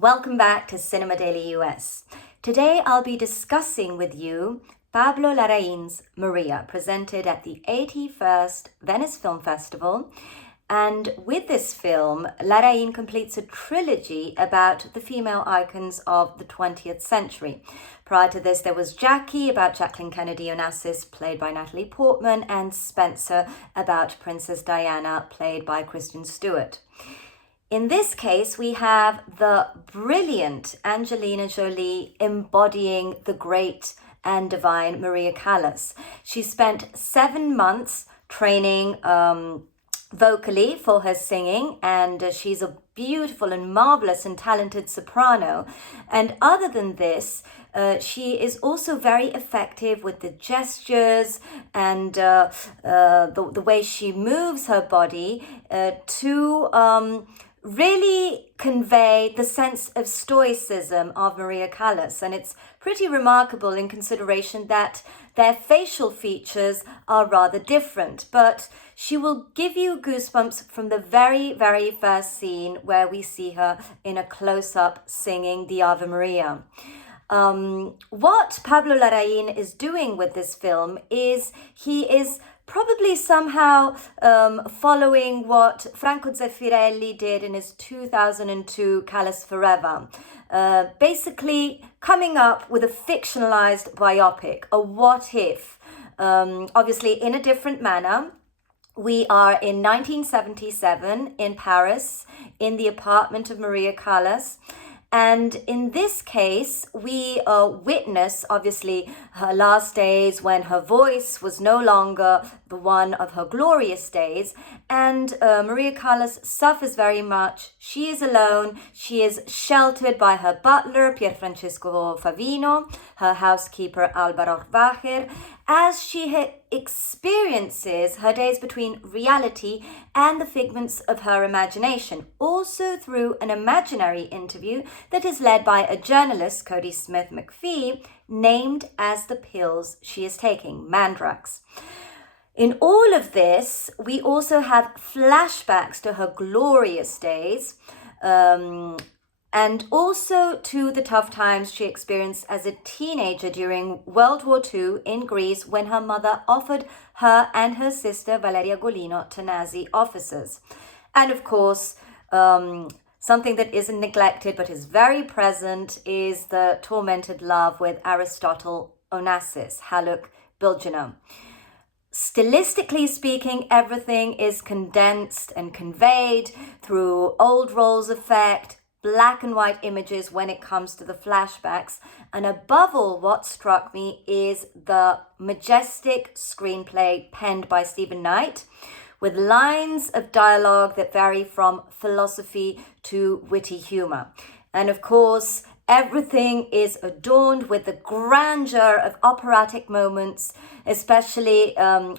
Welcome back to Cinema Daily US. Today I'll be discussing with you Pablo Larraín's Maria, presented at the 81st Venice Film Festival. And with this film, Larraín completes a trilogy about the female icons of the 20th century. Prior to this, there was Jackie, about Jacqueline Kennedy Onassis, played by Natalie Portman, and Spencer, about Princess Diana, played by Kristen Stewart. In this case, we have the brilliant Angelina Jolie embodying the great and divine Maria Callas. She spent 7 months training vocally for her singing, and she's a beautiful and marvelous and talented soprano. And other than this, she is also very effective with the gestures and the way she moves her body to really convey the sense of stoicism of Maria Callas. And it's pretty remarkable in consideration that their facial features are rather different, but she will give you goosebumps from the very, very first scene where we see her in a close-up singing the Ave Maria. What Pablo Larraín is doing with this film is he is probably somehow following what Franco Zeffirelli did in his 2002 Callas Forever. Basically coming up with a fictionalized biopic, a what if, obviously in a different manner. We are in 1977 in Paris, in the apartment of Maria Callas. And in this case, we witness, obviously, her last days when her voice was no longer the one of her glorious days. And Maria Callas suffers very much. She is alone. She is sheltered by her butler, Pierfrancescofavino, her housekeeper, Alba Rohrwacher, as she experiences her days between reality and the figments of her imagination, also through an imaginary interview that is led by a journalist, Cody Smith McPhee, named as the pills she is taking, Mandrax. In all of this, we also have flashbacks to her glorious days, and also to the tough times she experienced as a teenager during World War II in Greece, when her mother offered her and her sister Valeria Golino to Nazi officers. And of course, something that isn't neglected but is very present is the tormented love with Aristotle Onassis, Haluk Bilginer. Stylistically speaking, everything is condensed and conveyed through old rolls effect, black and white images when it comes to the flashbacks. And above all, what struck me is the majestic screenplay penned by Stevenknight, with lines of dialogue that vary from philosophy to witty humor. And of course, everything is adorned with the grandeur of operatic moments, especially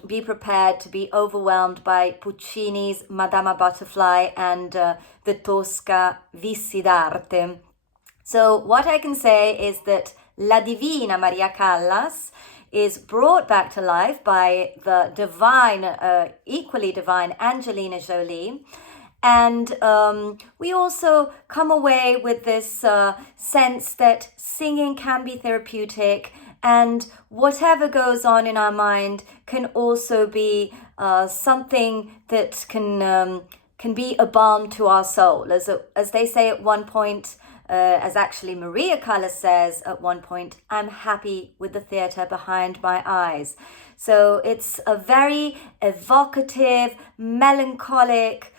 be prepared to be overwhelmed by Puccini's Madama Butterfly and the Tosca Vizi d'arte. So what I can say is that La Divina Maria Callas is brought back to life by the divine, equally divine Angelina Jolie. And we also come away with this sense that singing can be therapeutic, and whatever goes on in our mind can also be something that can be a balm to our soul. As they say at one point, as actually Maria Callas says at one point, I'm happy with the theatre behind my eyes. So it's a very evocative, melancholic,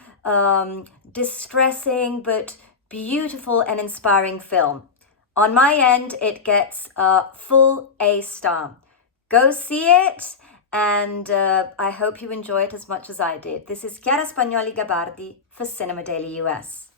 distressing but beautiful and inspiring film. On my end, it gets a full A star. Go see it, and I hope you enjoy it as much as I did. This is Chiara Spagnoli Gabardi for Cinema Daily US.